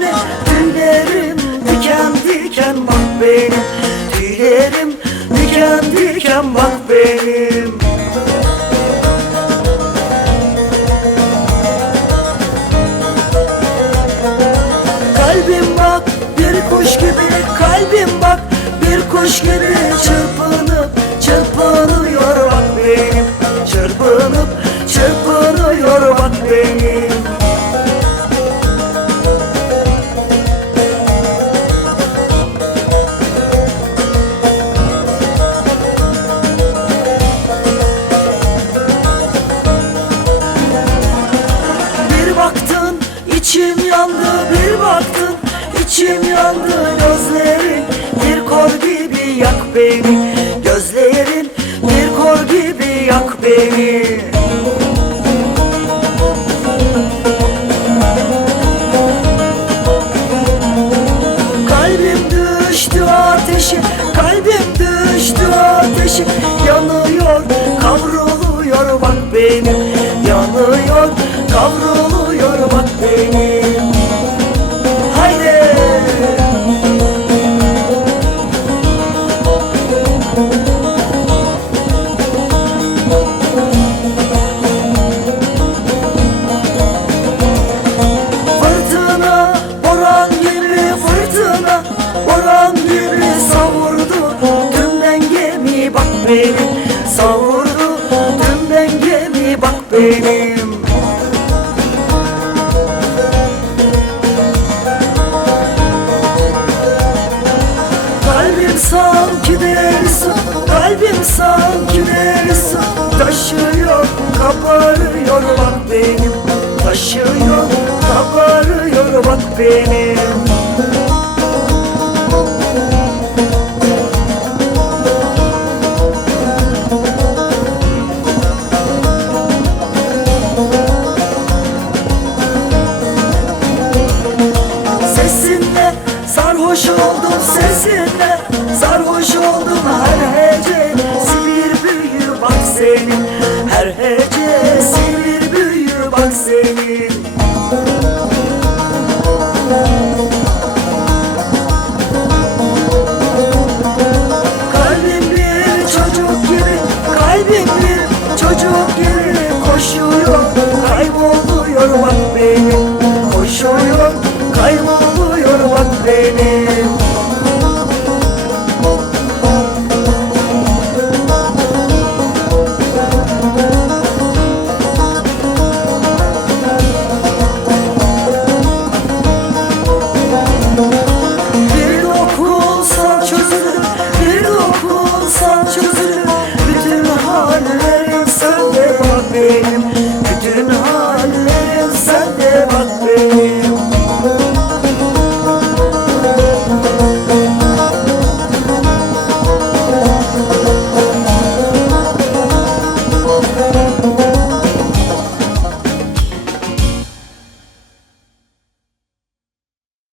beni Tüylerim diken diken bak benim. Tüylerim diken diken bak benim. Kalbim bak bir kuş gibi Kalbim bak bir kuş gibi içim yandı bir baktın içim yandı Gözlerin bir kor gibi yak beni. Gözlerin bir kor gibi yak beni sanki deli su Kalbim sanki deli su Taşıyor kabarıyor bak benim. Taşıyor kabarıyor bak benim. Sarhoş oldum Thank.